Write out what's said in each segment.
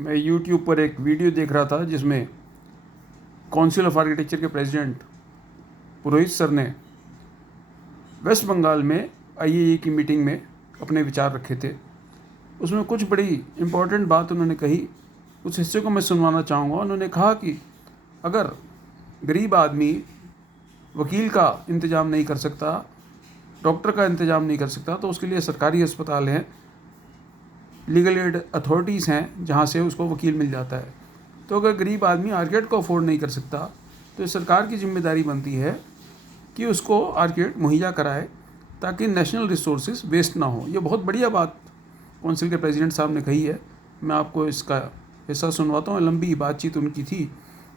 मैं यूट्यूब पर एक वीडियो देख रहा था जिसमें काउंसिल ऑफ आर्किटेक्चर के प्रेसिडेंट पुरोहित सर ने वेस्ट बंगाल में आईएए की मीटिंग में अपने विचार रखे थे। उसमें कुछ बड़ी इम्पोर्टेंट बात उन्होंने कही, उस हिस्से को मैं सुनवाना चाहूँगा। उन्होंने कहा कि अगर गरीब आदमी वकील का इंतज़ाम नहीं कर सकता, डॉक्टर का इंतज़ाम नहीं कर सकता, तो उसके लिए सरकारी अस्पताल हैं, लीगल एड अथॉरिटीज़ हैं जहाँ से उसको वकील मिल जाता है। तो अगर गरीब आदमी आर्किटेक्ट को अफोर्ड नहीं कर सकता तो सरकार की जिम्मेदारी बनती है कि उसको आर्किटेक्ट मुहैया कराए ताकि नेशनल रिसोर्सेज वेस्ट ना हो। ये बहुत बढ़िया बात काउंसिल के प्रेसिडेंट साहब ने कही है। मैं आपको इसका हिस्सा सुनवाता हूँ। लंबी बातचीत उनकी थी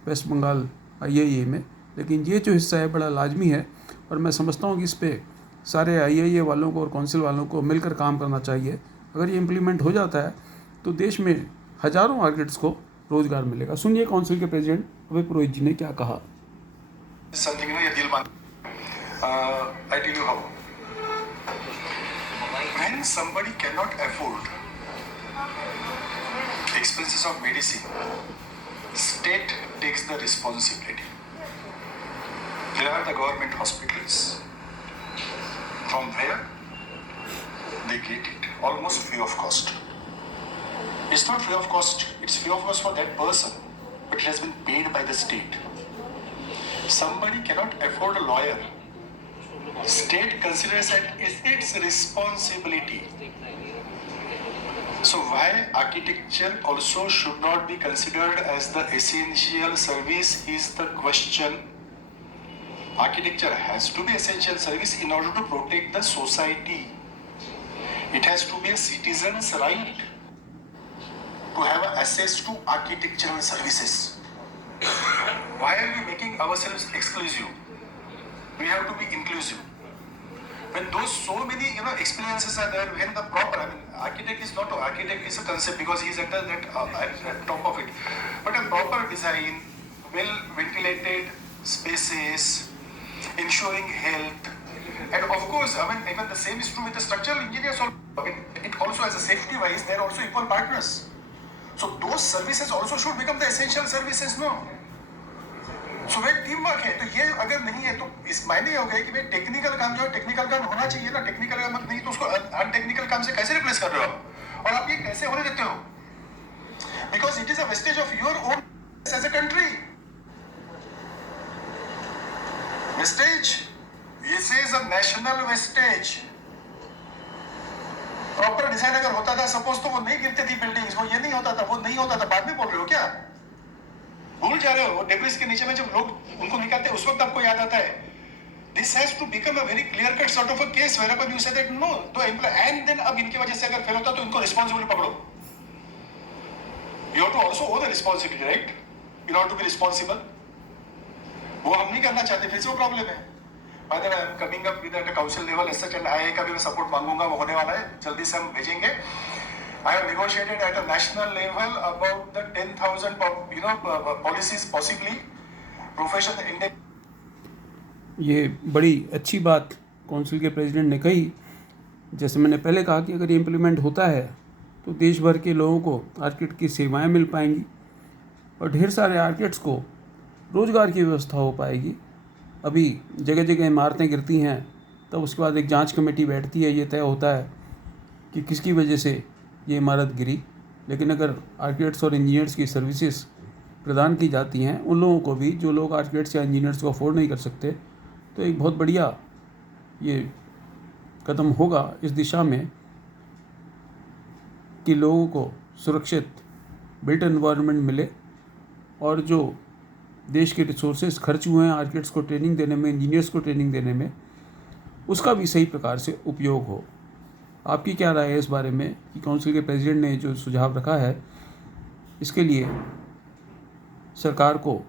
वेस्ट बंगाल आईएए में, लेकिन ये जो हिस्सा है बड़ा लाजमी है और मैं समझता हूँ कि इस पर सारे आईएए वालों को और काउंसिल वालों को मिलकर काम करना चाहिए। अगर ये इम्प्लीमेंट हो जाता है तो देश में हज़ारों आर्किटेक्ट्स को रोज़गार मिलेगा। सुनिए काउंसिल के प्रेसिडेंट अभय पुरोहित जी ने क्या कहा। I tell you how. When somebody cannot afford the expenses of medicine, state takes the responsibility. There are the government hospitals. From where they get it, almost free of cost. It's not free of cost, it's free of cost for that person, but it has been paid by the state. Somebody cannot afford a lawyer. State considers that it's its responsibility. So why architecture also should not be considered as the essential service is the question. Architecture has to be essential service in order to protect the society. It has to be a citizen's right to have access to architectural services. Why are we making ourselves exclusive? We have to be inclusive. When those so many experiences are there, when the proper, architect is not architect is a concept because he is at top of it, but a proper design, well ventilated spaces, ensuring health, and of course, even the same is true with the structural engineers. It also as a safety wise, they are also equal partners. So those services also should become the essential services, no? So way team work है। तो ये अगर नहीं है तो इस मायने हो गए कि भाई टेक्निकल काम जो है टेक्निकल काम होना चाहिए ना, टेक्निकल काम नहीं तो उसको अनटेक्निकल काम से कैसे रिप्लेस कर रहे हो और आप ये कैसे होने देते हो? Because it is a vestige of your own as a country. Vestige. This is a national vestige. Proper design अगर होता था सपोज तो वो नहीं गिरती थी बिल्डिंग्स, वो ये नहीं होता था, वो नहीं होता था। बाद में बोल रहे हो क्या? भूल जा रहे हो? डेब्रिस के नीचे में जब लोग उनको निकालते हैं उस वक्त आपको याद आता है। This has to become a very clear cut sort of a case wherever you say that no, तो and then अब इनकी वजह से अगर फेल होता तो इनको रिस्पॉन्सिबल पकड़ो। You have to also own the responsibility, right? In order to be responsible. वो हम नहीं करना चाहते, फिर से वो प्रॉब्लम है। By the way, I'm coming up with at a council level as such, and IA का भी मैं सपोर्ट मांगूंगा, वो होने वाला है, जल्दी से हम भेजेंगे। I have negotiated at a national level about the 10,000 policies possibly professional index. ये बड़ी अच्छी बात काउंसिल के प्रेसिडेंट ने कही। जैसे मैंने पहले कहा कि अगर ये इम्प्लीमेंट होता है तो देश भर के लोगों को आर्किटेक्ट की सेवाएं मिल पाएंगी और ढेर सारे आर्किटेक्ट्स को रोज़गार की व्यवस्था हो पाएगी। अभी जगह जगह इमारतें गिरती हैं तब उसके बाद एक जांच कमेटी बैठती है, ये तय होता है कि किसकी वजह से ये इमारत गिरी। लेकिन अगर आर्किटेक्ट्स और इंजीनियर्स की सर्विसेज प्रदान की जाती हैं उन लोगों को भी जो लोग आर्किटेक्ट्स या इंजीनियर्स को अफोर्ड नहीं कर सकते, तो एक बहुत बढ़िया ये कदम होगा इस दिशा में कि लोगों को सुरक्षित बिल्ट एनवायरनमेंट मिले और जो देश के रिसोर्सेज खर्च हुए हैं आर्किटेक्ट्स को ट्रेनिंग देने में, इंजीनियर्स को ट्रेनिंग देने में, उसका भी सही प्रकार से उपयोग हो। आपकी क्या राय है इस बारे में कि काउंसिल के प्रेसिडेंट ने जो सुझाव रखा है इसके लिए सरकार को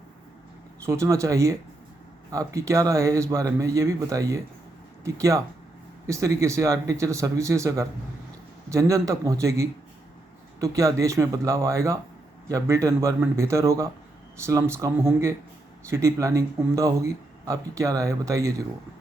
सोचना चाहिए? आपकी क्या राय है इस बारे में, ये भी बताइए कि क्या इस तरीके से आर्किटेक्चर सर्विसेज अगर जन जन तक पहुँचेगी तो क्या देश में बदलाव आएगा या बिल्ट एनवायरनमेंट बेहतर होगा, स्लम्स कम होंगे, सिटी प्लानिंग उम्दा होगी? आपकी क्या राय है, बताइए ज़रूर।